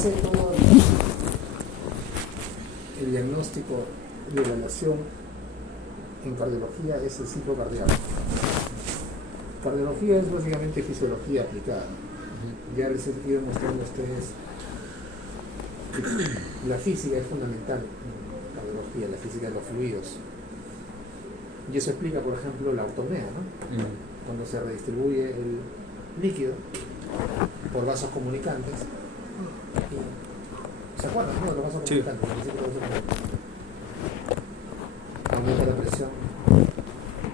base de todo el diagnóstico de evaluación en cardiología es el ciclo cardíaco. Cardiología es básicamente fisiología aplicada. Ya les he ido mostrando a ustedes que la física es fundamental en cardiología, la física de los fluidos. Y eso explica, por ejemplo, la ortomea, ¿no? Cuando se redistribuye el líquido por vasos comunicantes. ¿Se acuerdan, no? De los vasos comunicantes. Aumenta la presión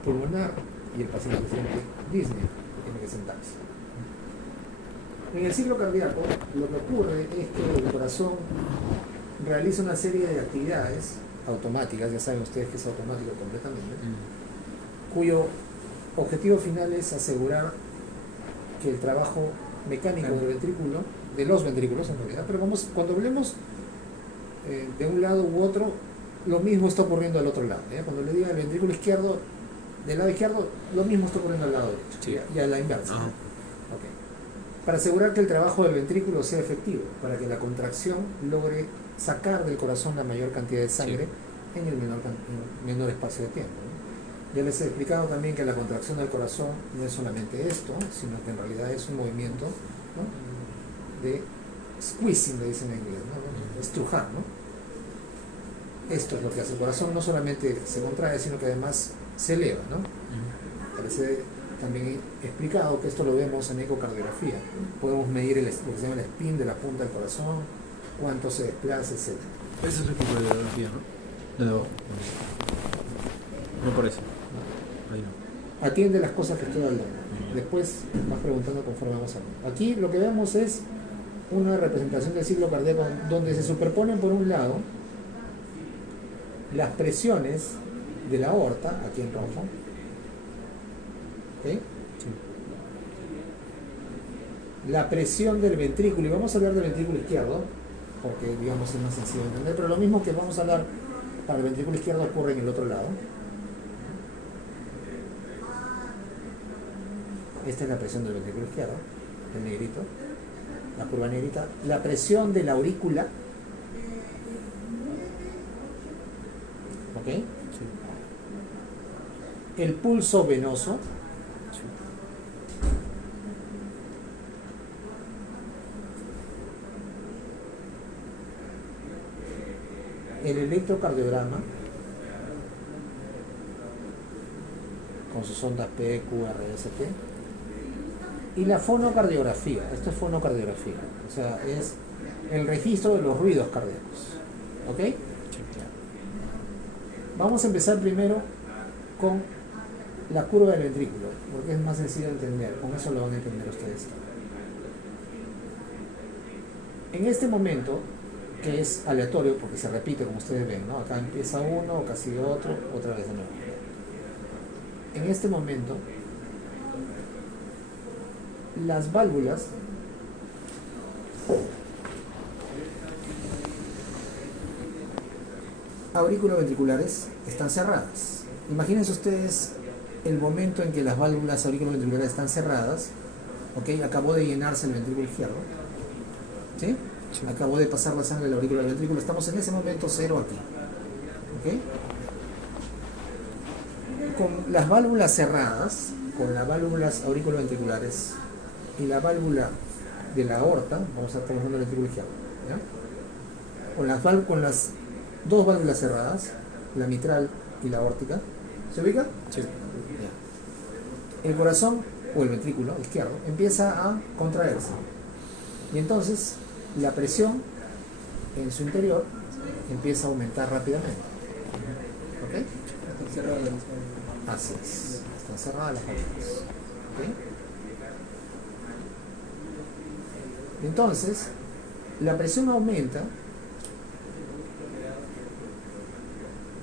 pulmonar y el paciente siente disnea, tiene que sentarse. En el ciclo cardíaco, lo que ocurre es que el corazón realiza una serie de actividades automáticas, ya saben ustedes que es automático completamente, cuyo objetivo final es asegurar que el trabajo mecánico del ventrículo, de los ventrículos en realidad, pero cuando hablemos de un lado u otro, lo mismo está ocurriendo al otro lado. Cuando le diga el ventrículo izquierdo, del lado izquierdo, lo mismo está ocurriendo al lado derecho, y a la inversa. Okay. Para asegurar que el trabajo del ventrículo sea efectivo, para que la contracción logre sacar del corazón la mayor cantidad de sangre en el menor espacio de tiempo, ¿no? Ya les he explicado también que la contracción del corazón no es solamente esto, sino que en realidad es un movimiento, ¿no? De squeezing, le dicen en inglés, ¿no? Estrujar, ¿no? Esto es lo que hace el corazón, no solamente se contrae, sino que además se eleva, ¿no? Parece también explicado que esto lo vemos en ecocardiografía. Podemos medir lo que se llama el spin de la punta del corazón, cuánto se desplaza, etc. Eso es la ecocardiografía, ¿no? No, no por eso. Ahí no. Atiende las cosas que estoy hablando. Después vas preguntando conforme vamos hablando. Aquí lo que vemos es una representación del ciclo cardíaco donde se superponen por un lado las presiones de la aorta, aquí en rojo, ¿okay? La presión del ventrículo, y vamos a hablar del ventrículo izquierdo, porque digamos es más sencillo de entender, pero lo mismo que vamos a hablar para el ventrículo izquierdo ocurre en el otro lado. Esta es la presión del ventrículo izquierdo, el negrito, la curva negrita. La presión de la aurícula, ¿ok? El pulso venoso, el electrocardiograma con sus ondas P, Q, R, S, T, y la fonocardiografía. Esto es fonocardiografía, o sea, es el registro de los ruidos cardíacos. ¿Ok? Vamos a empezar primero con la curva del ventrículo, porque es más sencillo de entender, con eso lo van a entender ustedes. En este momento, que es aleatorio, porque se repite como ustedes ven, ¿no? Acá empieza uno, acá sigue otro, otra vez de nuevo. En este momento, las válvulas auriculoventriculares están cerradas. Imagínense ustedes el momento en que las válvulas auriculoventriculares están cerradas, ¿ok? Acabó de llenarse el ventrículo izquierdo, ¿sí? Acabó de pasar la sangre de la aurícula al ventrículo, estamos en ese momento cero aquí, ¿ok? Con las válvulas cerradas, con las válvulas auriculoventriculares y la válvula de la aorta, vamos a estar trabajando el ventrículo izquierdo, ¿ya? Con las dos válvulas cerradas, la mitral y la aórtica, ¿se ubica? Sí. Ya. El corazón o el ventrículo izquierdo empieza a contraerse y entonces la presión en su interior empieza a aumentar rápidamente. ¿Ok? Así es, están cerradas las válvulas. ¿Ok? Entonces, la presión aumenta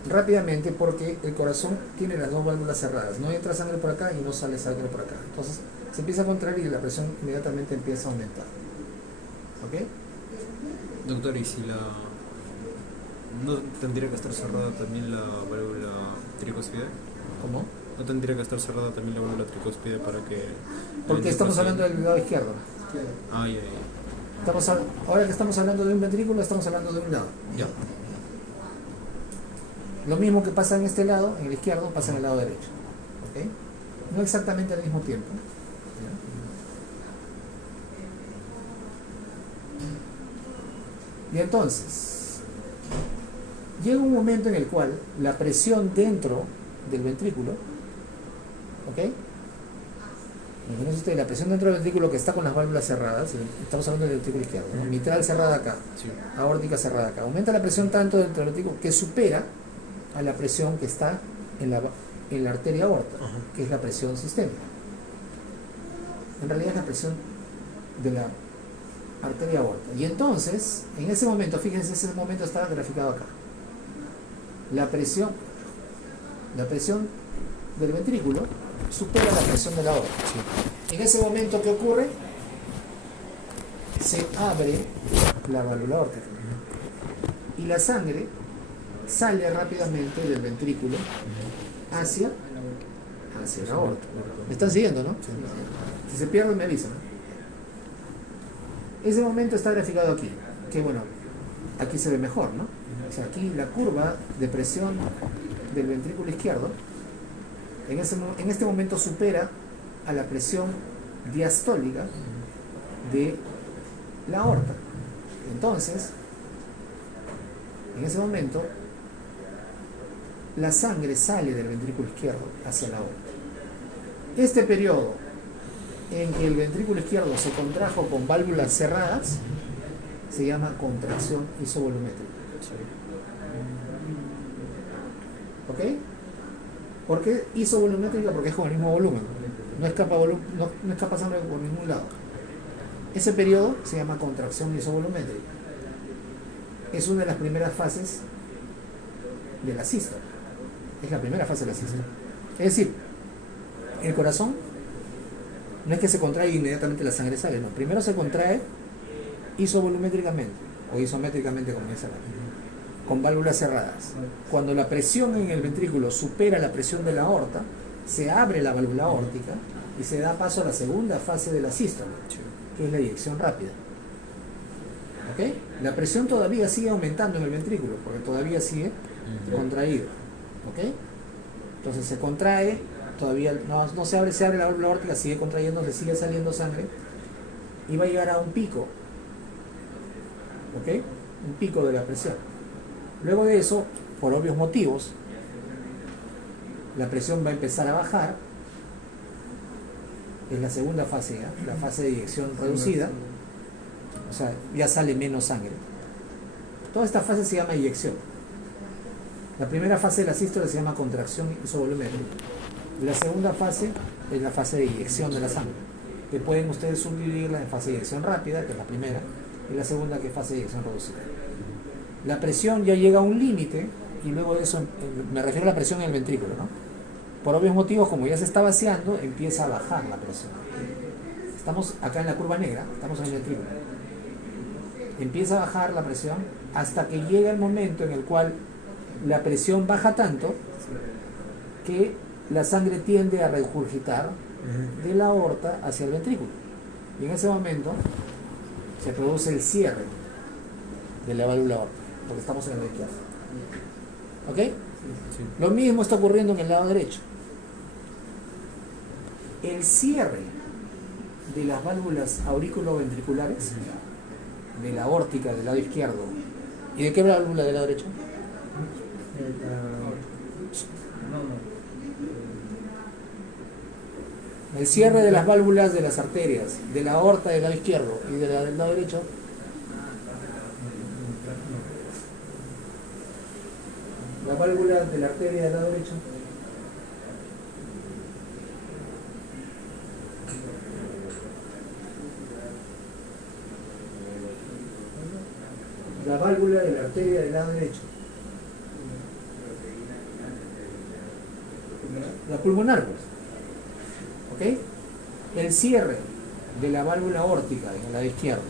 rápidamente porque el corazón tiene las dos válvulas cerradas, no entra sangre por acá y no sale sangre por acá, entonces se empieza a contraer y la presión inmediatamente empieza a aumentar. ¿Ok? Doctor, ¿y si no tendría que estar cerrada también la válvula tricúspide? ¿Cómo? ¿No tendría que estar cerrada también la válvula tricúspide para que...? Porque estamos hablando del lado izquierdo. Ah, ya. Ahora que estamos hablando de un ventrículo, estamos hablando de un lado. Ya. Lo mismo que pasa en este lado, en el izquierdo, pasa en el lado derecho. ¿Ok? No exactamente al mismo tiempo. ¿Ya? Y entonces, llega un momento en el cual la presión dentro del ventrículo, ¿ok? Imagínense ustedes, la presión dentro del ventrículo que está con las válvulas cerradas, estamos hablando del ventrículo izquierdo, ¿no? Mitral cerrada acá, Sí. aórtica cerrada acá. Aumenta la presión tanto dentro del ventrículo que supera a la presión que está en la arteria aorta, Ajá. que es la presión sistémica. En realidad es la presión de la arteria aorta. Y entonces, en ese momento, fíjense, ese momento está graficado acá. La presión del ventrículo supera la presión de la aorta. Sí. En ese momento, ¿qué ocurre? Se abre la válvula aórtica y la sangre sale rápidamente del ventrículo hacia la aorta. ¿Me están siguiendo, no? Sí. Si se pierde, me avisan. Ese momento está graficado aquí, que bueno, aquí se ve mejor, ¿no? O sea, aquí la curva de presión del ventrículo izquierdo en este momento supera a la presión diastólica de la aorta. Entonces, en ese momento, la sangre sale del ventrículo izquierdo hacia la aorta. Este periodo en que el ventrículo izquierdo se contrajo con válvulas cerradas se llama contracción isovolumétrica. ¿Ok? ¿Por qué isovolumétrica? Porque es con el mismo volumen. No está pasando por ningún lado. Ese periodo se llama contracción isovolumétrica. Es una de las primeras fases de la sístole. Es la primera fase de la sístole. Es decir, el corazón no es que se contrae y inmediatamente la sangre sale, no. Primero se contrae isovolumétricamente o isométricamente, como dice la con válvulas cerradas. Cuando la presión en el ventrículo supera la presión de la aorta, se abre la válvula aórtica y se da paso a la segunda fase de la sístole, que es la eyección rápida. ¿Ok? La presión todavía sigue aumentando en el ventrículo, porque todavía sigue contraído. ¿Ok? Entonces se contrae, todavía no se abre la válvula aórtica, sigue contrayendo, le sigue saliendo sangre y va a llegar a un pico. ¿Ok? Un pico de la presión. Luego de eso, por obvios motivos, la presión va a empezar a bajar. Es la segunda fase, ¿eh? La fase de eyección reducida. O sea, ya sale menos sangre. Toda esta fase se llama eyección. La primera fase de la sístole se llama contracción isovolumétrica. La segunda fase es la fase de eyección de la sangre, que pueden ustedes subdividirla en fase de eyección rápida, que es la primera, y la segunda, que es fase de eyección reducida. La presión ya llega a un límite, y luego de eso, me refiero a la presión en el ventrículo, ¿no? Por obvios motivos, como ya se está vaciando, empieza a bajar la presión. Estamos acá en la curva negra, estamos en el ventrículo. Empieza a bajar la presión hasta que llega el momento en el cual la presión baja tanto que la sangre tiende a regurgitar de la aorta hacia el ventrículo. Y en ese momento se produce el cierre de la válvula aórtica, porque estamos en el izquierdo. ¿Ok? Sí. Lo mismo está ocurriendo en el lado derecho. El cierre de las válvulas aurículo-ventriculares de la aórtica del lado izquierdo. ¿Y de qué válvula del lado derecho? El cierre de las válvulas de las arterias, de la aorta del lado izquierdo y de la del lado derecho. La válvula de la arteria del lado derecho. La válvula de la arteria del lado derecho. La pulmonar, pues. ¿Ok? El cierre de la válvula aórtica en el lado izquierdo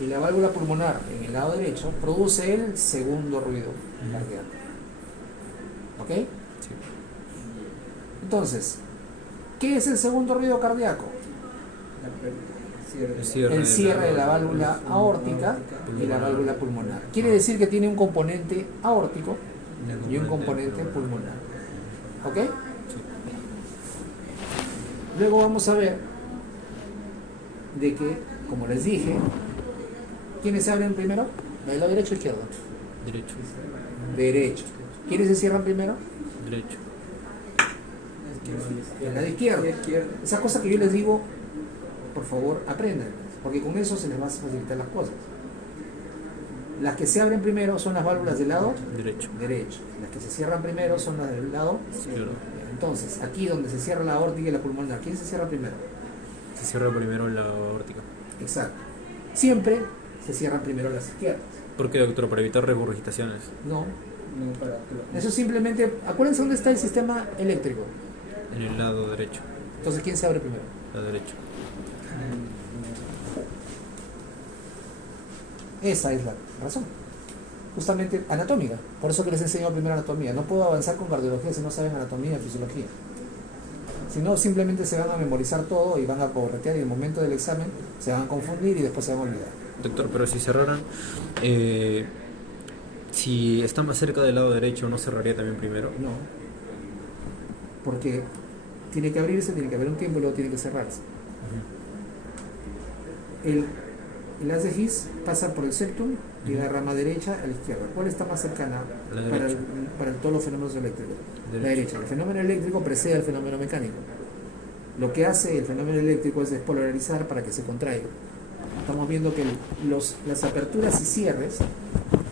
y la válvula pulmonar en el lado derecho produce el segundo ruido cardíaco. ¿Ok? Sí. Entonces, ¿qué es el segundo ruido cardíaco? el cierre de la válvula aórtica y la válvula pulmonar. Quiere decir que tiene un componente aórtico y un componente pulmonar. ¿Ok? Luego vamos a ver de que, como les dije, ¿quiénes se abren primero? ¿Del lado derecho o izquierdo? Derecho. Derecho. ¿Quiénes se cierran primero? Derecho. El lado izquierdo. Esa cosa que yo les digo, por favor, aprendan, porque con eso se les va a facilitar las cosas. Las que se abren primero son las válvulas del lado Derecho. derecho. Las que se cierran primero son las del lado izquierdo. Entonces, aquí donde se cierra la aórtica y la pulmonar, ¿quién se cierra primero? Se cierra primero la aórtica. Exacto. Siempre se cierran primero las izquierdas. ¿Por qué, doctor? Para evitar regurgitaciones. No. Eso simplemente, acuérdense dónde está el sistema eléctrico. En el lado derecho. Entonces, ¿quién se abre primero? La derecha. Esa es la razón. Justamente anatómica. Por eso que les enseño primero anatomía. No puedo avanzar con cardiología si no saben anatomía y fisiología. Si no, simplemente se van a memorizar todo y van a corretear y en el momento del examen se van a confundir y después se van a olvidar. Doctor, pero si cerraran, si está más cerca del lado derecho, ¿no cerraría también primero? No. Porque tiene que abrirse, tiene que haber un tiempo y luego tiene que cerrarse. El haz de His pasa por el septum y la rama derecha a la izquierda. ¿Cuál está más cercana para todos los fenómenos eléctricos? La derecha. El fenómeno eléctrico precede al fenómeno mecánico. Lo que hace el fenómeno eléctrico es despolarizar para que se contraiga. Estamos viendo que las aperturas y cierres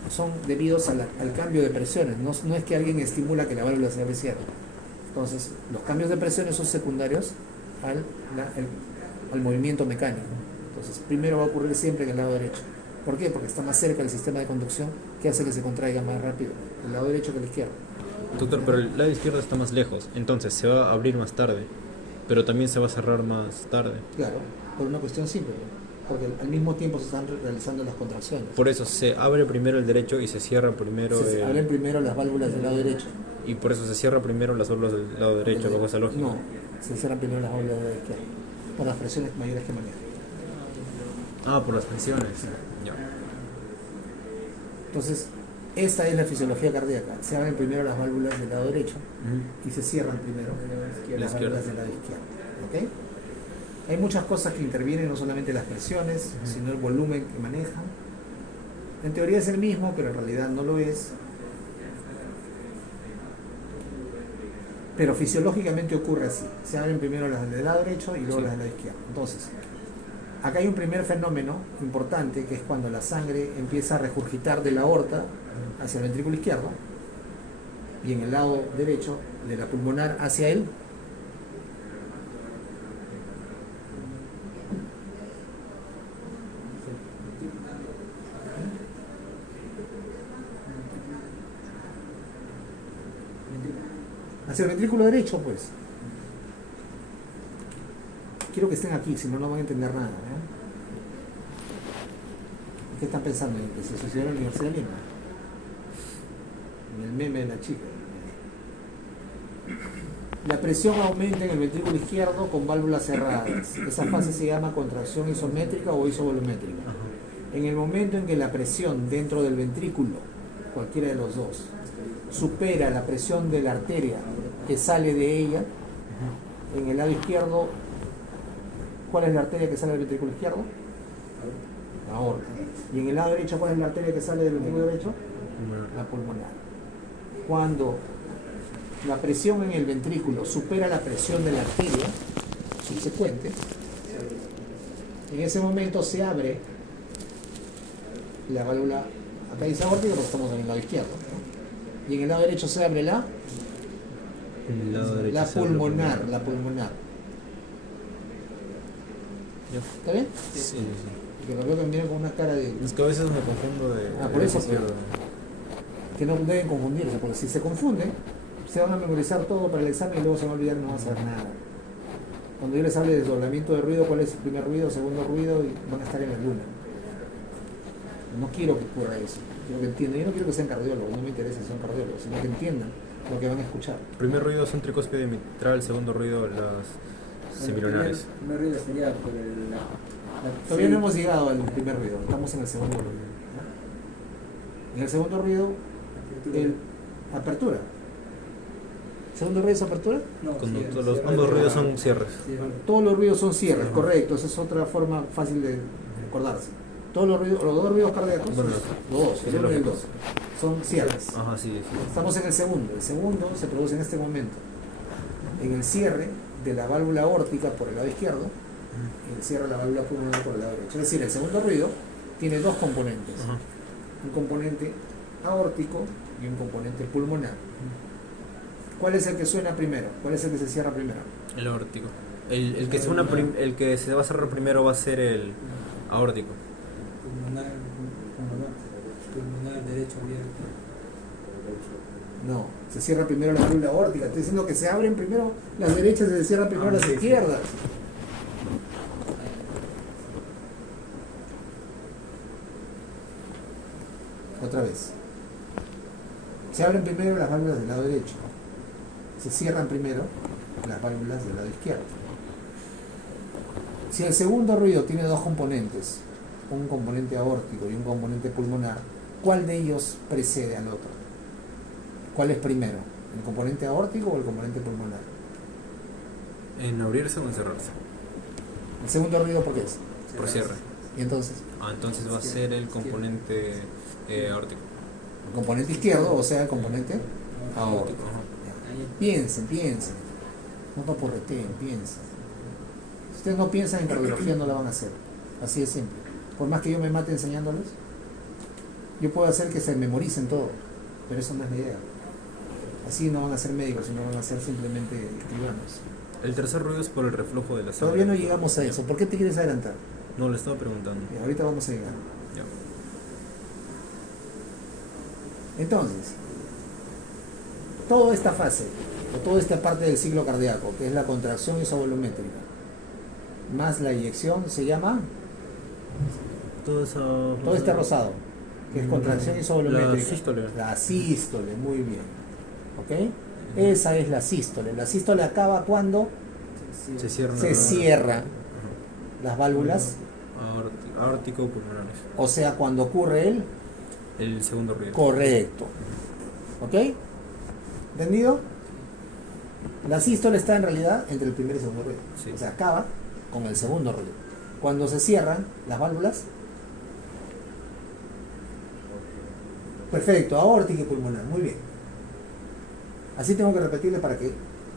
son debidos al cambio de presiones. No es que alguien estimula que la válvula se abre y cierre. Entonces, los cambios de presiones son secundarios al movimiento mecánico. Entonces, primero va a ocurrir siempre en el lado derecho. ¿Por qué? Porque está más cerca del sistema de conducción que hace que se contraiga más rápido el lado derecho que el izquierdo. Doctor, pero el lado izquierdo está más lejos, entonces se va a abrir más tarde, pero también se va a cerrar más tarde. Claro, por una cuestión simple, porque al mismo tiempo se están realizando las contracciones. Por eso se abre primero el derecho y se cierra primero Se abren primero las válvulas del lado derecho. Y por eso se cierra primero las válvulas del lado derecho, bajo esa lógica. No, se cierran primero las válvulas del lado izquierdo, por las presiones mayores que manejan. Ah, por las presiones. Ya. Entonces, esta es la fisiología cardíaca. Se abren primero las válvulas del lado derecho y se cierran primero las válvulas del lado izquierdo. ¿Okay? Hay muchas cosas que intervienen, no solamente las presiones, sino el volumen que manejan. En teoría es el mismo, pero en realidad no lo es. Pero fisiológicamente ocurre así. Se abren primero las del lado derecho y luego las del lado izquierdo. Entonces, acá hay un primer fenómeno importante, que es cuando la sangre empieza a regurgitar de la aorta hacia el ventrículo izquierdo y en el lado derecho de la pulmonar hacia él. Hacia el ventrículo derecho, pues. Quiero que estén aquí, si no, no van a entender nada. ¿Qué están pensando? ¿En que se suicidó en la Universidad de Lima? En el meme de la chica. La presión aumenta en el ventrículo izquierdo con válvulas cerradas. Esa fase se llama contracción isométrica o isovolumétrica. En el momento en que la presión dentro del ventrículo, cualquiera de los dos, supera la presión de la arteria que sale de ella, en el lado izquierdo, ¿cuál es la arteria que sale del ventrículo izquierdo? La aorta. Y en el lado derecho, ¿cuál es la arteria que sale del ventrículo derecho? La pulmonar. Cuando la presión en el ventrículo supera la presión de la arteria subsecuente, en ese momento se abre la válvula, acá dice aórtica porque estamos en el lado izquierdo, ¿no? Y en el lado derecho se abre la pulmonar, la pulmonar. ¿Está bien? Sí, sí. Que lo veo que me miran con una cara de... Es que a veces me confundo de... por eso, izquierdo. Que no deben confundirse, porque si se confunden, se van a memorizar todo para el examen y luego se van a olvidar y no van a saber nada. Cuando yo les hable de desdoblamiento de ruido, cuál es el primer ruido, segundo ruido, y van a estar en la luna. No quiero que ocurra eso. Quiero que entiendan. Yo no quiero que sean cardiólogos, no me interesa si son cardiólogos, sino que entiendan lo que van a escuchar. Primer ruido son tricóspide mitral, segundo ruido las semilunares. El primer ruido sería por Todavía no hemos llegado al primer ruido, estamos en el segundo ruido. ¿No? En el segundo ruido, apertura. ¿Segundo ruido es apertura? No, Cuando cierre, todos los, cierre. ambos ruidos son cierres. Cierre. Todos los ruidos son cierres, Ajá. correcto. Esa es otra forma fácil de acordarse. Todos los ruidos, los dos ruidos cardíacos, Bueno, los dos, el uno y el dos, son cierres. Ajá, sí, sí. Estamos en el segundo. El segundo se produce en este momento. En el cierre de la válvula aórtica por el lado izquierdo y el cierre de la válvula pulmonar por el lado derecho. Es decir, el segundo ruido tiene dos componentes. Ajá. Un componente aórtico y un componente pulmonar. ¿Cuál es el que suena primero? ¿Cuál es el que se cierra primero? El aórtico. El que el que se va a cerrar primero va a ser el aórtico. Pulmonar derecho abierto. No, se cierra primero la válvula aórtica. Estoy diciendo que se abren primero las derechas y se cierran primero las Sí, sí. izquierdas. Otra vez. Se abren primero las válvulas del lado derecho. Se cierran primero las válvulas del lado izquierdo. Si el segundo ruido tiene dos componentes, un componente aórtico y un componente pulmonar, ¿cuál de ellos precede al otro? ¿Cuál es primero? ¿El componente aórtico o el componente pulmonar? En abrirse o en cerrarse. El segundo ruido, ¿por qué es? Por cierre. Y entonces, Ah, entonces va a ser el componente aórtico. el componente izquierdo, o sea, el componente aórtico. Ajá. Piensen. No paporreteen, piensen. Si ustedes no piensan en cardiología, no la van a hacer. Así de simple. Por más que yo me mate enseñándoles, yo puedo hacer que se memoricen todo, pero eso no es la idea. Así no van a ser médicos, sino van a ser simplemente escribanos. El tercer ruido es por el reflujo de la sangre. Todavía no llegamos a eso. ¿Por qué te quieres adelantar? No, le estaba preguntando. Ahorita vamos a llegar. Ya. Entonces, toda esta fase, o toda esta parte del ciclo cardíaco, que es la contracción isovolumétrica, más la eyección, se llama todo este rosado, que es contracción isovolumétrica. La sístole. La sístole, muy bien. ¿Ok? Esa es la sístole. La sístole acaba cuando Se cierra. se cierran las válvulas, Aórtico pulmonares. o sea, cuando ocurre El segundo ruido. correcto. ¿Ok? ¿Entendido? La sístole está en realidad entre el primer y el segundo ruido. Sí. O sea, acaba con el segundo ruido. Cuando se cierran las válvulas, perfecto, aórtica y pulmonar, muy bien. Así tengo que repetirle para que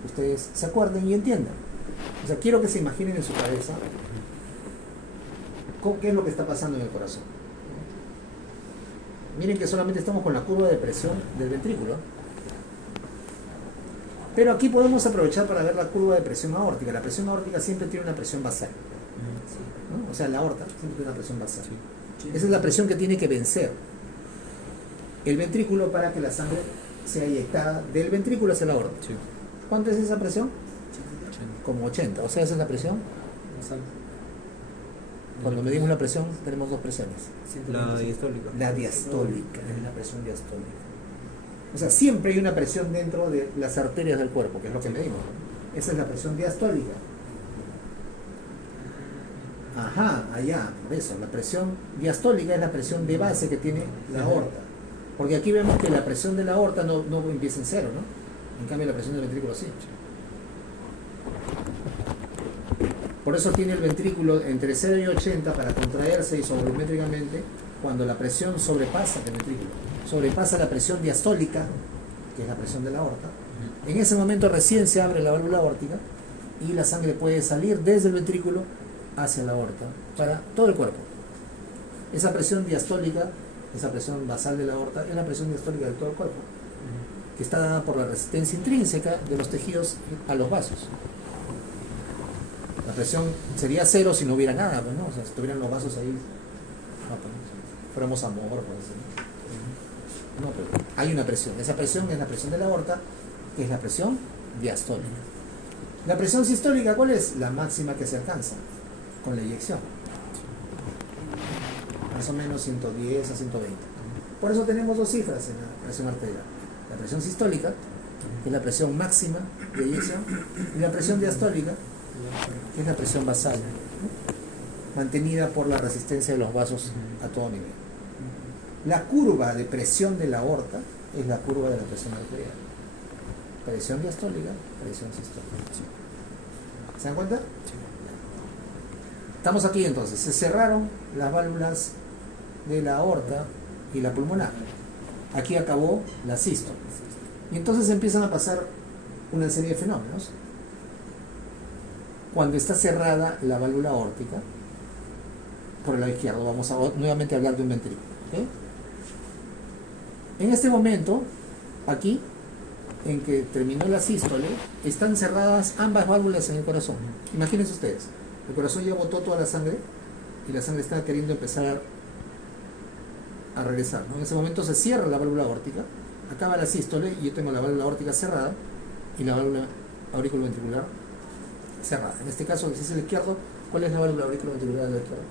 ustedes se acuerden y entiendan. O sea, quiero que se imaginen en su cabeza qué es lo que está pasando en el corazón. Miren que solamente estamos con la curva de presión del ventrículo. Pero aquí podemos aprovechar para ver la curva de presión aórtica. La presión aórtica siempre tiene una presión basal, ¿no? O sea, la aorta siempre tiene una presión basal. Sí. Esa es la presión que tiene que vencer el ventrículo para que la sangre sea eyectada del ventrículo hacia la aorta. Sí. ¿Cuánto es esa presión? Sí. Como 80. O sea, esa es la presión. Cuando medimos la presión, tenemos dos presiones. La diastólica. La diastólica, es la presión diastólica. O sea, siempre hay una presión dentro de las arterias del cuerpo, que es lo que medimos, ¿no? Esa es la presión diastólica. Ajá, allá, por eso, la presión diastólica es la presión de base que tiene la aorta. Porque aquí vemos que la presión de la aorta no empieza en cero, ¿no? En cambio la presión del ventrículo sí. Por eso tiene el ventrículo entre 0 y 80 para contraerse isovolumétricamente cuando la presión sobrepasa el ventrículo. Sobrepasa la presión diastólica, que es la presión de la aorta. En ese momento recién se abre la válvula aórtica y la sangre puede salir desde el ventrículo hacia la aorta para todo el cuerpo. Esa presión diastólica, esa presión basal de la aorta, es la presión diastólica de todo el cuerpo, que está dada por la resistencia intrínseca de los tejidos a los vasos. La presión sería cero si no hubiera nada, pues, ¿no? O sea, si tuvieran los vasos ahí, no, pues, fuéramos amorfos, ¿no? No, pero hay una presión. Esa presión es la presión de la aorta, que es la presión diastólica. La presión sistólica, ¿cuál es? La máxima que se alcanza con la eyección. Más o menos 110 a 120. Por eso tenemos dos cifras en la presión arterial. La presión sistólica, que es la presión máxima de eyección, y la presión diastólica, que es la presión basal. mantenida por la resistencia de los vasos a todo nivel. La curva de presión de la aorta es la curva de la presión arterial. Presión diastólica, presión sistólica. ¿Se dan cuenta? Estamos aquí entonces. Se cerraron las válvulas de la aorta y la pulmonar. Aquí acabó la sístole. Y entonces empiezan a pasar una serie de fenómenos. Cuando está cerrada la válvula aórtica, por el lado izquierdo, vamos a nuevamente hablar de un ventrículo. ¿Okay? En este momento, aquí, en que terminó la sístole, están cerradas ambas válvulas en el corazón. Imagínense ustedes, el corazón ya botó toda la sangre y la sangre está queriendo empezar a regresar, ¿no? En ese momento se cierra la válvula aórtica, acaba la sístole y yo tengo la válvula aórtica cerrada y la válvula auriculoventricular cerrada. En este caso, si es el izquierdo, ¿cuál es la válvula auriculoventricular de la izquierda?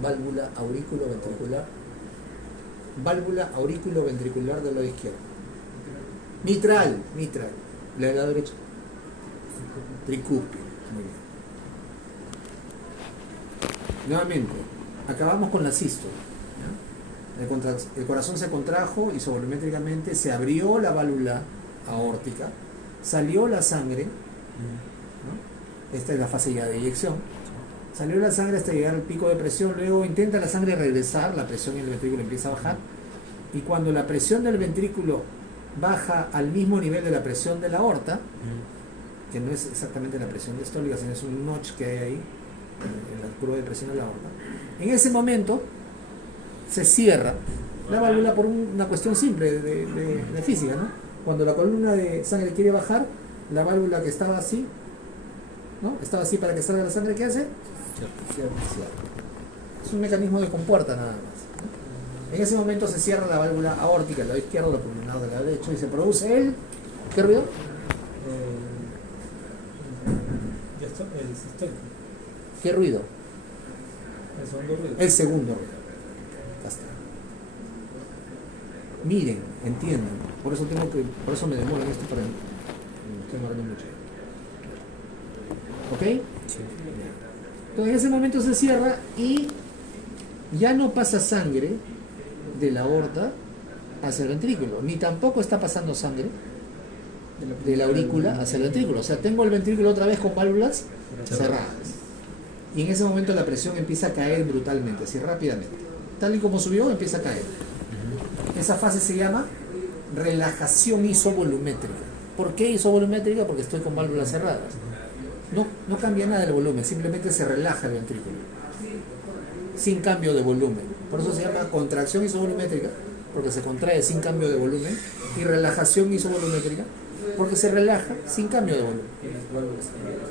Válvula auriculoventricular. Válvula auriculoventricular del lado izquierdo. Mitral. La de la derecha. Tricúspide. Muy bien. Nuevamente, acabamos con la sístole. El corazón se contrajo isovolumétricamente, se abrió la válvula aórtica, salió la sangre, ¿no? Esta es la fase ya de eyección. Salió la sangre hasta llegar al pico de presión, luego intenta la sangre regresar, la presión en el ventrículo empieza a bajar, y cuando la presión del ventrículo baja al mismo nivel de la presión de la aorta, que no es exactamente la presión diastólica, sino es un notch que hay ahí, en la curva de presión de la aorta, en ese momento se cierra la válvula por una cuestión simple de física, ¿no? Cuando la columna de sangre quiere bajar, la válvula que estaba así, ¿no? Estaba así para que salga la sangre, ¿qué hace? Cierra. Es un mecanismo de compuerta nada más. En ese momento se cierra la válvula aórtica del lado izquierdo, la pulmonar del lado derecho, y se produce el... ¿Qué ruido? El sistólico. ¿Qué ruido? El segundo ruido. El segundo ruido. Ya está. Miren, entiendan. Por eso me demoro en esto para... Me estoy demorando mucho. ¿Ok? Sí. Entonces en ese momento se cierra y ya no pasa sangre de la aorta hacia el ventrículo, ni tampoco está pasando sangre de la aurícula hacia el ventrículo. O sea, tengo el ventrículo otra vez con válvulas cerradas. Y en ese momento la presión empieza a caer brutalmente, así rápidamente. Tal y como subió, empieza a caer. Esa fase se llama relajación isovolumétrica. ¿Por qué isovolumétrica? Porque estoy con válvulas cerradas. No cambia nada del volumen, simplemente se relaja el ventrículo, sin cambio de volumen. Por eso se llama contracción isovolumétrica, porque se contrae sin cambio de volumen, y relajación isovolumétrica, porque se relaja sin cambio de volumen,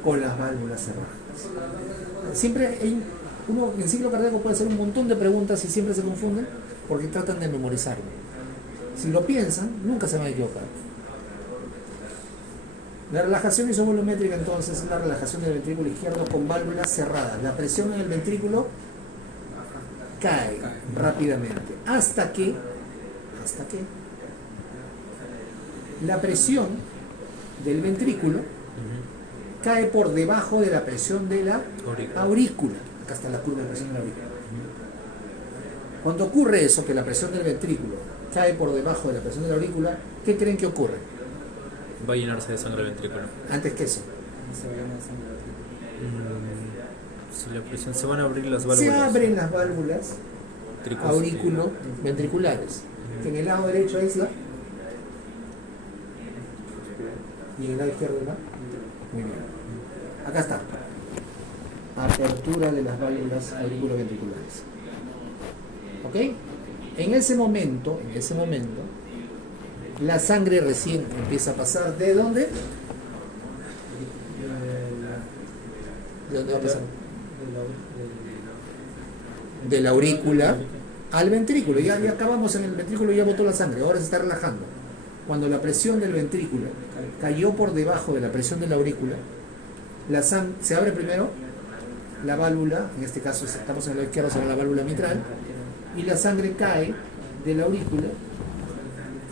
con las válvulas cerradas. Siempre hay uno en ciclo cardíaco puede hacer un montón de preguntas y siempre se confunden porque tratan de memorizarlo. Si lo piensan, nunca se van a equivocar. La relajación isovolumétrica entonces es la relajación del ventrículo izquierdo con válvulas cerradas. La presión en el ventrículo cae rápidamente hasta que la presión del ventrículo cae por debajo de la presión de la aurícula. Acá está la curva de presión de la aurícula. Cuando ocurre eso, que la presión del ventrículo cae por debajo de la presión de la aurícula, ¿qué creen que ocurre? Va a llenarse de sangre el ventrículo. Antes que eso. Si la presión, se van a abrir las válvulas. Se abren las válvulas Tricúspide. auriculoventriculares. Que en el lado derecho es la... Y en el lado izquierdo es la... Muy bien. Acá está. Apertura de las válvulas auriculoventriculares. ¿Ok? En ese momento, la sangre recién empieza a pasar. ¿De dónde? ¿De dónde va a pasar? De la aurícula al ventrículo. Ya acabamos en el ventrículo, ya botó la sangre, ahora se está relajando. Cuando la presión del ventrículo cayó por debajo de la presión de la aurícula, se abre primero la válvula, en este caso estamos en el lado izquierdo, será la válvula mitral, y la sangre cae de la aurícula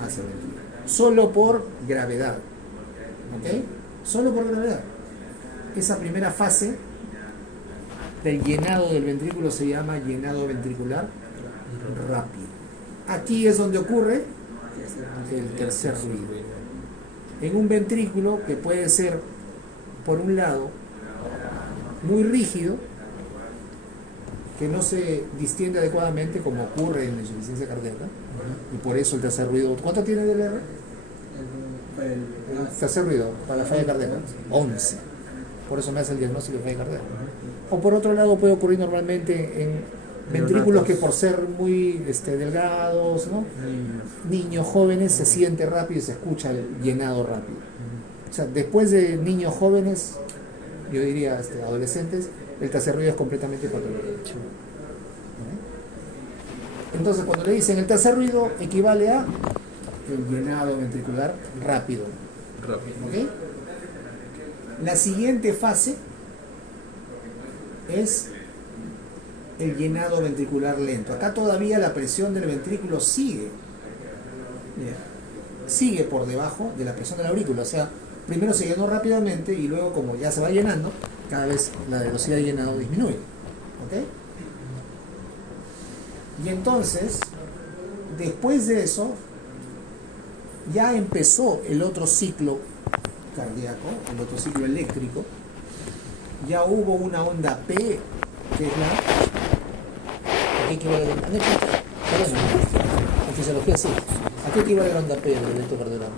hacia el ventrículo. Solo por gravedad. ¿Ok? Solo por gravedad. esa primera fase del llenado del ventrículo se llama llenado ventricular rápido. Aquí es donde ocurre el tercer ruido. En un ventrículo que puede ser, por un lado, muy rígido, que no se distiende adecuadamente como ocurre en la insuficiencia cardíaca, y por eso el tercer ruido. ¿Cuánto tiene del R? El tercer ruido para la falla cardíaca, 11. Por eso me hace el diagnóstico de falla cardíaca. O por otro lado puede ocurrir normalmente en ventrículos que por ser muy delgados, ¿no? Niños jóvenes, se siente rápido y se escucha el llenado rápido. O sea, después de niños jóvenes, yo diría adolescentes, el tercer ruido es completamente patológico. Entonces, cuando le dicen el tercer ruido equivale a el llenado ventricular rápido. ¿Ok? La siguiente fase es el llenado ventricular lento. Acá todavía la presión del ventrículo sigue por debajo de la presión de la aurícula. O sea, primero se llenó rápidamente y luego, como ya se va llenando, cada vez la velocidad de llenado disminuye. ¿Ok? Y entonces, después de eso, ya empezó el otro ciclo cardíaco, el otro ciclo eléctrico. Ya hubo una onda P, que es la... ¿A qué equivale la onda P? En fisiología sí. ¿A qué equivale la onda P del electrocardiograma?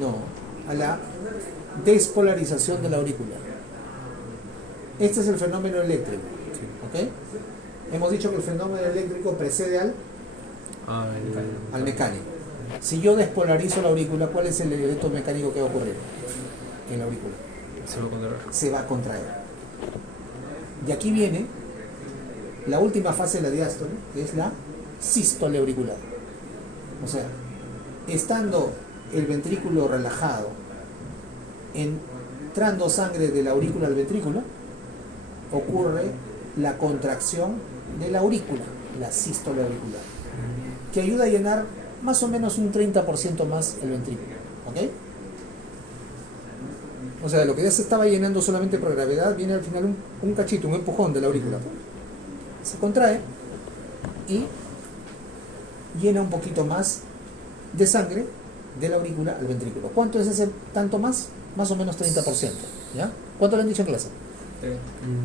No, a la despolarización de la aurícula. Este es el fenómeno eléctrico. ¿Ok? Hemos dicho que el fenómeno eléctrico precede al mecánico. Si yo despolarizo la aurícula, ¿cuál es el efecto mecánico que va a ocurrir en la aurícula? Se va a contraer. Y aquí viene la última fase de la diástole, que es la sístole auricular. O sea, estando el ventrículo relajado, entrando sangre de la aurícula al ventrículo, ocurre la contracción de la aurícula, la sístole auricular, que ayuda a llenar más o menos un 30% más el ventrículo. ¿Ok? O sea, lo que ya se estaba llenando solamente por gravedad, viene al final un cachito, un empujón de la aurícula. Se contrae y llena un poquito más de sangre de la aurícula al ventrículo. ¿Cuánto es ese tanto más? Más o menos 30%. ¿Ya? ¿Cuánto le han dicho en clase?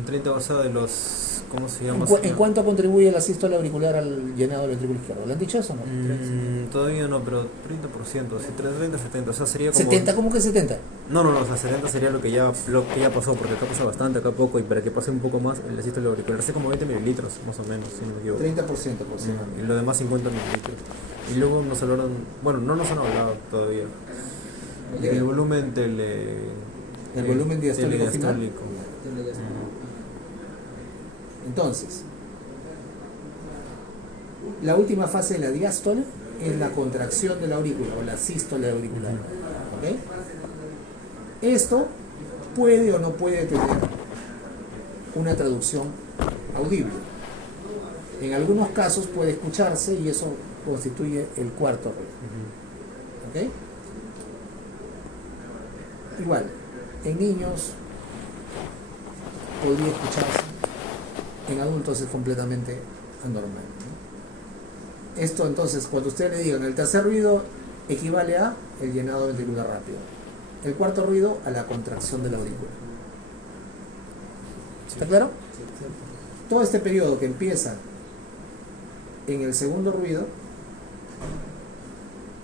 30 basado de los... ¿Cómo se llama? ¿En cuánto contribuye la sístole auricular al llenado del ventrículo izquierdo? ¿Le han dicho eso o no? Todavía no, pero 30%, si 30, 70, o sea, sería como... ¿70? ¿Cómo que 70? No, o sea, 70 sería lo que ya pasó, porque acá pasa bastante, acá poco, y para que pase un poco más, la sístole auricular hace como 20 mililitros, más o menos, si no me equivoco. 30% aproximadamente. Y lo demás 50 mililitros. Y luego nos hablaron, bueno, no nos han hablado todavía, del volumen el volumen diastólico final. Entonces, la última fase de la diástole es la contracción de la aurícula o la sístole auricular. ¿Ok? Esto puede o no puede tener una traducción audible. En algunos casos puede escucharse y eso constituye el cuarto ruido. ¿Ok? Igual, en niños podría escucharse, en adultos es completamente anormal, ¿no? Esto entonces, cuando ustedes le digan el tercer ruido equivale a el llenado ventricular rápido, el cuarto ruido a la contracción de la aurícula. ¿Está claro? Todo este periodo que empieza en el segundo ruido,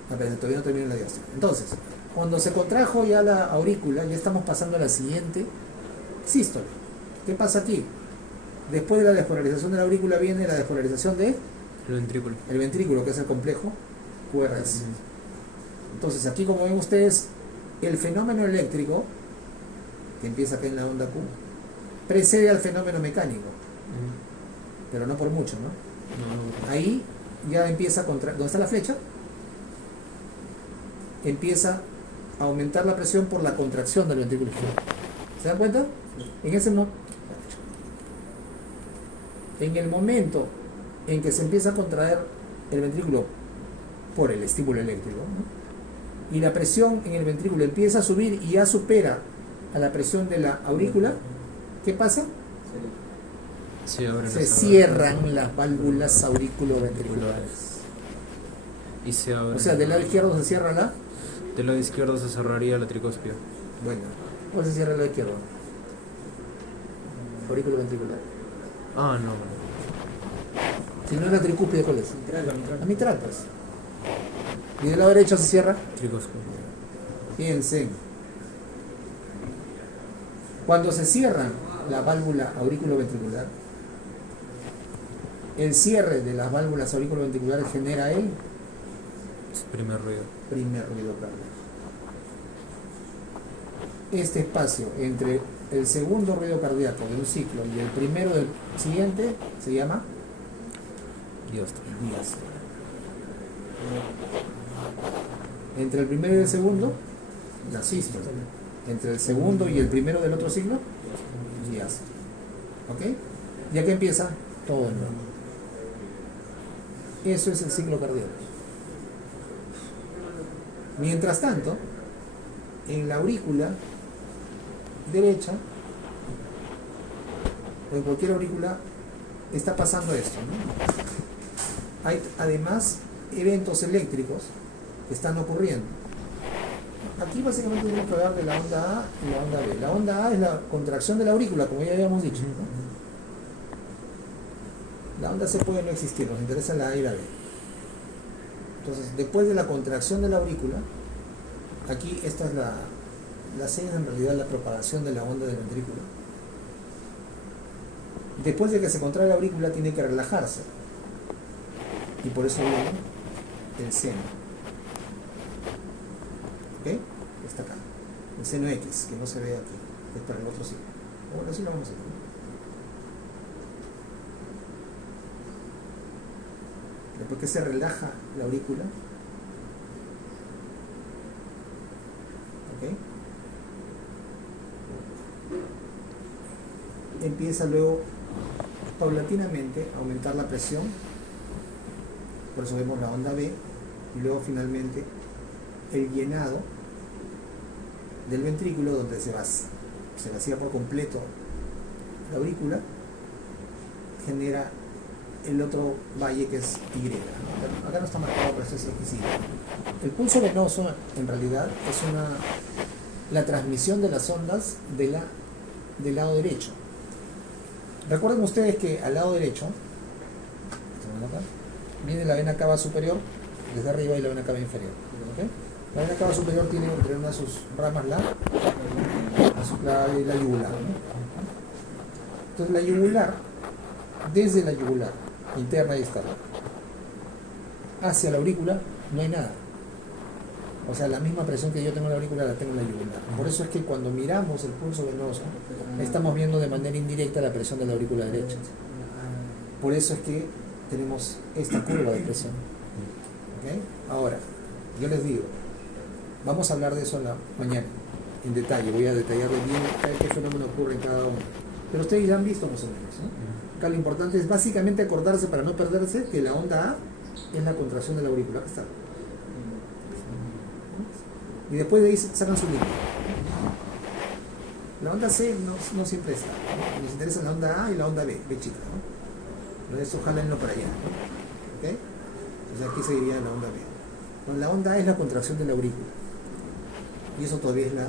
todavía no termina la diástole. Entonces, cuando se contrajo ya la aurícula, ya estamos pasando a la siguiente sístole. ¿Qué pasa aquí? Después de la despolarización de la aurícula viene la despolarización de el ventrículo, que es el complejo QRS. Entonces aquí, como ven ustedes, el fenómeno eléctrico, que empieza acá en la onda Q, precede al fenómeno mecánico, pero no por mucho, ¿no? Ahí ya empieza a contraer, ¿dónde está la flecha? Empieza aumentar la presión por la contracción del ventrículo izquierdo. ¿Se dan cuenta? En el momento en que se empieza a contraer el ventrículo por el estímulo eléctrico, ¿no? Y la presión en el ventrículo empieza a subir y ya supera a la presión de la aurícula, ¿qué pasa? Sí, abren Se las cierran las válvulas auriculoventriculares. y se abre. O sea, del lado izquierdo se cierra la... Del lado izquierdo se cerraría la tricóspida. Bueno, ¿cuál se cierra el lado izquierdo? Auriculoventricular. Ah, no. Si no es la tricúspide, ¿cuál es? La mitral. La mitral, pues. Y del lado derecho se cierra. Tricóspida. Fíjense. Cuando se cierra la válvula auriculoventricular, el cierre de las válvulas auriculoventriculares genera el Primer ruido. primer ruido cardíaco. Este espacio entre el segundo ruido cardíaco de un ciclo y el primero del siguiente se llama Diástole. diástole. Entre el primero y el segundo, la sístole. Entre el segundo y el primero del otro ciclo, diástole. ¿Ok? Y aquí empieza todo de nuevo. Eso es el ciclo cardíaco. Mientras tanto, en la aurícula derecha, o en cualquier aurícula, está pasando esto, ¿no? Hay además eventos eléctricos que están ocurriendo. Aquí básicamente tenemos que hablar de la onda A y la onda B. La onda A es la contracción de la aurícula, como ya habíamos dicho, ¿no? La onda C puede no existir, nos interesa la A y la B. Entonces, después de la contracción de la aurícula, aquí esta es la C, es en realidad la propagación de la onda del ventrículo. Después de que se contrae la aurícula, tiene que relajarse. Y por eso viene el seno. ¿Ok? Está acá. El seno X, que no se ve aquí. Es para el otro ciclo. Bueno, así lo vamos a hacer, ¿no? Después que se relaja la aurícula, ¿ok? Empieza luego paulatinamente a aumentar la presión, por eso vemos la onda B, y luego finalmente el llenado del ventrículo, donde se vacía por completo la aurícula, genera el otro valle que es Y, ¿no? Acá no está marcado, pero esto es X, Y. El pulso venoso en realidad es la transmisión de las ondas del lado derecho. Recuerden ustedes que al lado derecho viene la vena cava superior desde arriba y la vena cava inferior, ¿ok? La vena cava superior tiene entre una de sus ramas la yugular, ¿no? Entonces la yugular, desde la yugular interna y externa hacia la aurícula no hay nada. O sea, la misma presión que yo tengo en la aurícula la tengo en la yugular. Por eso es que cuando miramos el pulso venoso estamos viendo de manera indirecta la presión de la aurícula derecha. Por eso es que tenemos esta curva de presión. ¿Ok? Ahora, yo les digo, vamos a hablar de eso en la mañana, en detalle. Voy a detallarle bien qué fenómeno ocurre en cada uno. Pero ustedes ya han visto más o menos, ¿no? Acá lo importante es básicamente acordarse, para no perderse, que la onda A es la contracción de la aurícula. Acá está. Y después de ahí sacan su línea. La onda C no siempre está, ¿no? Nos interesa la onda A y la onda B chica, ¿no? Por eso jálenlo para allá, ¿no? ¿Ok? Entonces aquí seguiría la onda B. Bueno, la onda A es la contracción de la aurícula. Y eso todavía es la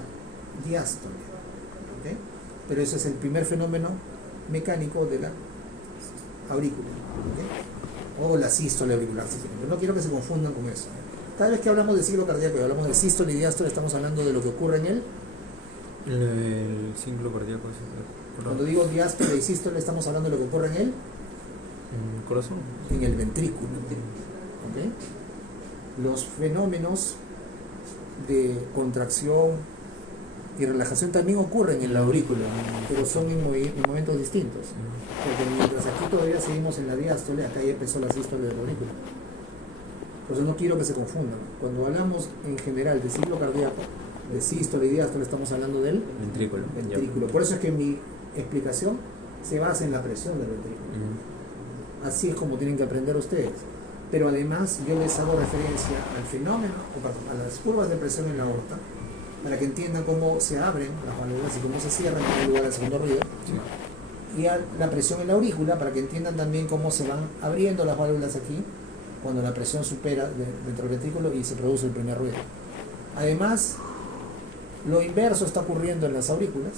diástole. ¿Ok? Pero ese es el primer fenómeno mecánico de la aurícula, ¿ok? O la sístole auricular. Pero no quiero que se confundan con eso. Cada vez que hablamos de ciclo cardíaco y hablamos de sístole y diástole, estamos hablando de lo que ocurre en El ciclo cardíaco es cuando digo diástole y sístole, estamos hablando de lo que ocurre en el corazón. en el ventrículo, ¿ok? Los fenómenos de contracción y relajación también ocurren en la aurícula, pero son en momentos distintos. Porque mientras aquí todavía seguimos en la diástole, acá ya empezó la sístole de la aurícula. Por eso no quiero que se confundan. Cuando hablamos en general de ciclo cardíaco, de sístole y diástole, estamos hablando del Ventrículo. Ya. ventrículo. Por eso es que mi explicación se basa en la presión del ventrículo. Ujú. Así es como tienen que aprender ustedes. Pero además yo les hago referencia al fenómeno, o perdón, a las curvas de presión en la aorta, para que entiendan cómo se abren las válvulas y cómo se cierran en el lugar del segundo ruido. Sí. Y a la presión en la aurícula, para que entiendan también cómo se van abriendo las válvulas aquí, cuando la presión supera dentro del ventrículo y se produce el primer ruido. Además, lo inverso está ocurriendo en las aurículas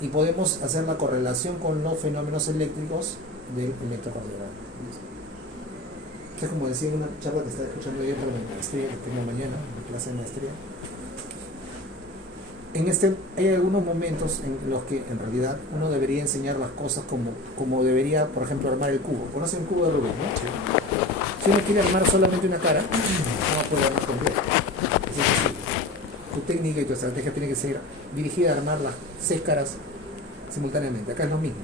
y podemos hacer la correlación con los fenómenos eléctricos del electrocardiograma. Es como decía en una charla que estaba escuchando ayer para la maestría que tengo mañana, en clase de maestría. Hay algunos momentos en los que en realidad uno debería enseñar las cosas como debería, por ejemplo, armar el cubo. ¿Conocen el cubo de Rubik, no? Si uno quiere armar solamente una cara, no puede armar completo. Es decir, tu técnica y tu estrategia tiene que ser dirigida a armar las 6 caras simultáneamente. Acá es lo mismo.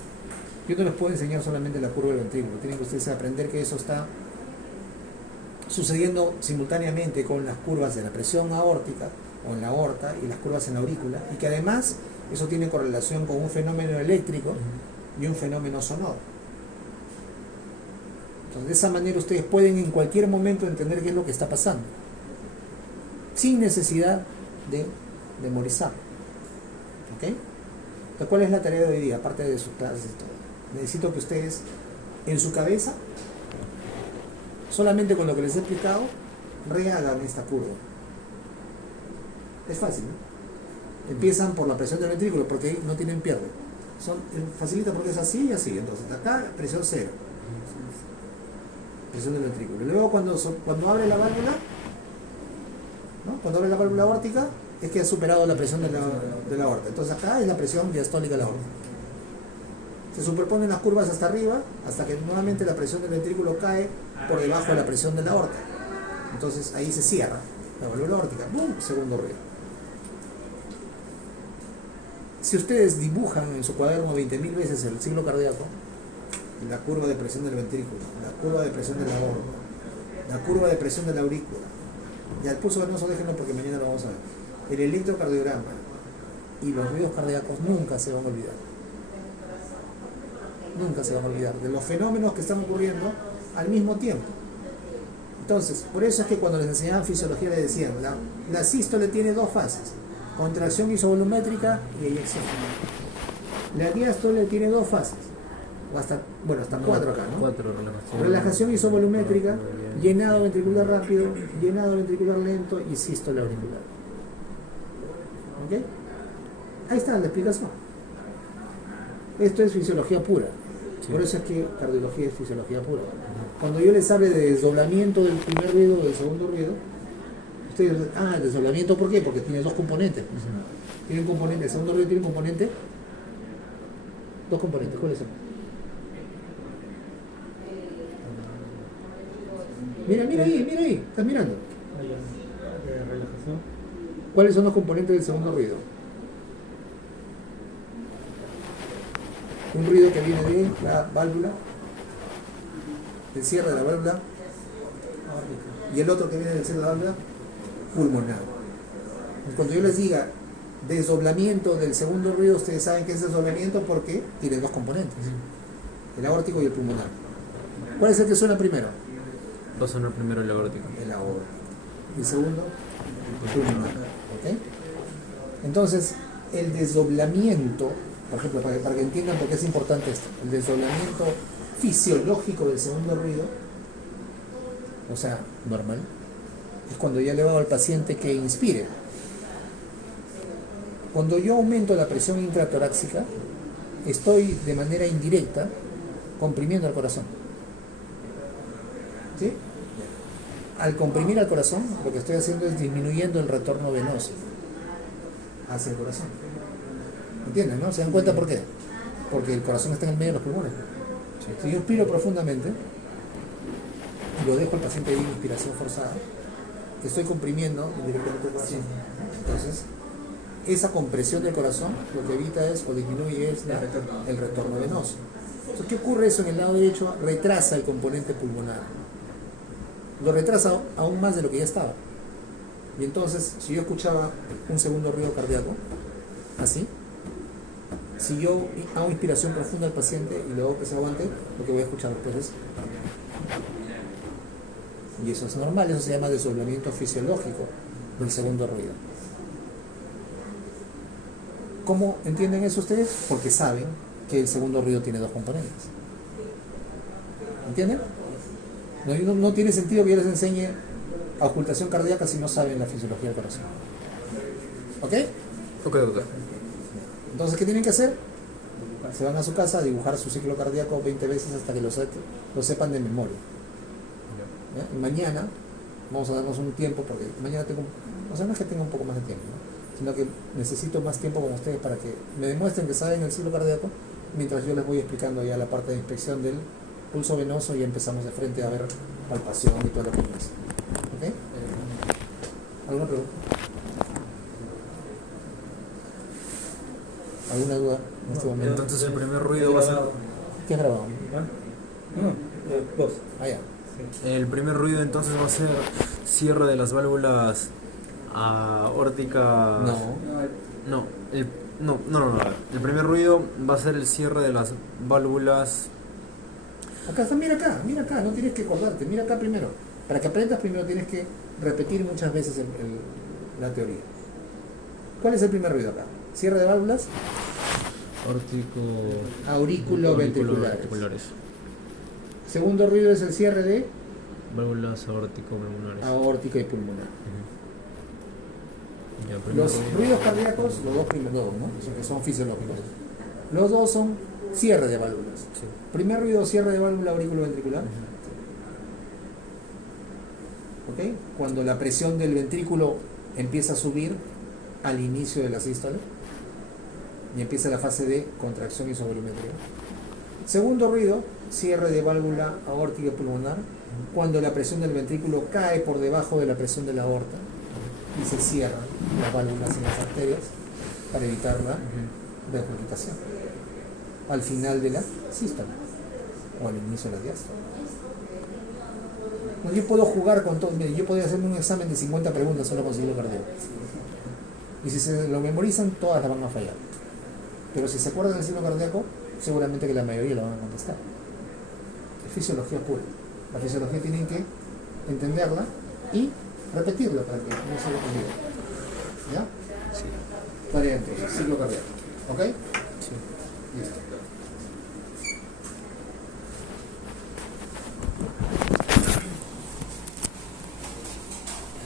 Yo no les puedo enseñar solamente la curva del ventrículo. Tienen que ustedes aprender que eso está sucediendo simultáneamente con las curvas de la presión aórtica o en la aorta y las curvas en la aurícula, y que además eso tiene correlación con un fenómeno eléctrico y un fenómeno sonoro. Entonces, de esa manera ustedes pueden en cualquier momento entender qué es lo que está pasando, sin necesidad de memorizarlo. ¿Ok? Entonces, ¿cuál es la tarea de hoy día? Aparte de sus clases y todo. Necesito que ustedes, en su cabeza, solamente con lo que les he explicado, rehagan esta curva. Es fácil, ¿no? Empiezan por la presión del ventrículo, porque ahí no tienen pierde. Facilita porque es así y así. Entonces, acá presión cero. Presión del ventrículo. Y luego cuando abre la válvula, ¿no? Cuando abre la válvula aórtica, es que ha superado la presión de la aorta. Entonces acá es la presión diastólica de la aorta. Se superponen las curvas hasta arriba, hasta que nuevamente la presión del ventrículo cae por debajo de la presión de la aorta. Entonces ahí se cierra la válvula aórtica. ¡Bum! Segundo ruido. Si ustedes dibujan en su cuaderno 20.000 veces el signo cardíaco, la curva de presión del ventrículo, la curva de presión de la aorta, la curva de presión de la aurícula, y al pulso venoso déjenlo porque mañana lo vamos a ver, el electrocardiograma y los ruidos cardíacos nunca se van a olvidar. Nunca se van a olvidar de los fenómenos que están ocurriendo al mismo tiempo. Entonces, por eso es que cuando les enseñaban fisiología les decían, la sístole tiene 2 fases, contracción isovolumétrica y eyección. La diástole tiene 2 fases, o hasta 4 acá, ¿no? 4, Relajación isovolumétrica, llenado ventricular rápido, llenado ventricular lento y sístole auricular. ¿Ok? Ahí está la explicación. Esto es fisiología pura. Sí. Por eso es que cardiología es fisiología pura. Cuando yo les hable de desdoblamiento del primer ruido o del segundo ruido, ustedes dicen, el desdoblamiento, ¿por qué? Porque tiene 2 componentes. Tiene un componente, el segundo ruido tiene un componente, 2 componentes. ¿Cuáles son? Mira ahí, estás mirando. Relajación. ¿Cuáles son los componentes del segundo ruido? Un ruido que viene de la válvula, del cierre de la válvula, y el otro que viene del cierre de la válvula pulmonar. Cuando yo les diga desdoblamiento del segundo ruido, ustedes saben que es desdoblamiento porque tiene 2 componentes, el aórtico y el pulmonar. ¿Cuál es el que suena primero? Va a sonar primero el aórtico. El aórtico. Y el segundo, el pulmonar. ¿Okay? Entonces, el desdoblamiento, por ejemplo, para que entiendan por qué es importante esto, el desdoblamiento fisiológico del segundo ruido, o sea, normal, es cuando yo le hago al paciente que inspire. Cuando yo aumento la presión intratorácica, estoy de manera indirecta comprimiendo el corazón. ¿Sí? Al comprimir al corazón, lo que estoy haciendo es disminuyendo el retorno venoso hacia el corazón. ¿Entienden, no? ¿Se dan cuenta por qué? Porque el corazón está en el medio de los pulmones. Si yo inspiro profundamente y lo dejo al paciente ahí en inspiración forzada, estoy comprimiendo indirectamente el corazón. Entonces, esa compresión del corazón lo que evita es, o disminuye, es el retorno venoso. Entonces, ¿qué ocurre eso en el lado derecho? Retrasa el componente pulmonar. Lo retrasa aún más de lo que ya estaba. Y entonces, si yo escuchaba un segundo ruido cardíaco, así, si yo hago inspiración profunda al paciente y luego que se aguante, lo que voy a escuchar después es... Y eso es normal, eso se llama desdoblamiento fisiológico del segundo ruido. ¿Cómo entienden eso ustedes? Porque saben que el segundo ruido tiene dos componentes. ¿Entienden? No tiene sentido que yo les enseñe ocultación cardíaca si no saben la fisiología del corazón. ¿Ok? Ok, doctor. Entonces, ¿qué tienen que hacer? Se van a su casa a dibujar su ciclo cardíaco 20 veces hasta que lo sepan de memoria. ¿Ya? Y mañana vamos a darnos un tiempo, porque mañana tengo, o sea, no es que tenga un poco más de tiempo, ¿no? Sino que necesito más tiempo con ustedes para que me demuestren que saben el ciclo cardíaco, mientras yo les voy explicando ya la parte de inspección del pulso venoso y empezamos de frente a ver palpación y todo lo que pasa. ¿Ok? ¿Alguna pregunta? ¿Alguna duda en este momento? Entonces el primer ruido va a ser... ¿Qué has grabado? Dos. Ah, ya. El primer ruido entonces va a ser cierre de las válvulas aórticas... No. No. El primer ruido va a ser el cierre de las válvulas... Acá está, mira acá, no tienes que acordarte, mira acá primero. Para que aprendas primero tienes que repetir muchas veces la teoría. ¿Cuál es el primer ruido acá? Cierre de válvulas auriculoventriculares. Segundo ruido es el cierre de Válvulas aórtico-pulmonares. aórtica y pulmonar. Ya, primer Los ruido. ruidos cardíacos, los dos primeros, ¿no? Esos que son fisiológicos. Los dos son cierre de válvulas. Sí. Primer ruido, cierre de válvula auriculoventricular. ¿Ok? Cuando la presión del ventrículo empieza a subir al inicio de la sístole y empieza la fase de contracción isovolumétrica. Segundo ruido, cierre de válvula aórtica y pulmonar, cuando la presión del ventrículo cae por debajo de la presión de la aorta y se cierran las válvulas en las arterias para evitar la regurgitación al final de la sístole o al inicio de la diástole. No, yo puedo jugar con todo. Mire, yo podría hacerme un examen de 50 preguntas solo con ciclo cardíaco. Y si se lo memorizan, todas las van a fallar. Pero si se acuerdan del ciclo cardíaco, seguramente que la mayoría la van a contestar. Es fisiología pura. La fisiología tienen que entenderla y repetirla para que no se lo olvide. ¿Ya? Sí. Tarea entonces, ciclo cardíaco. ¿Ok?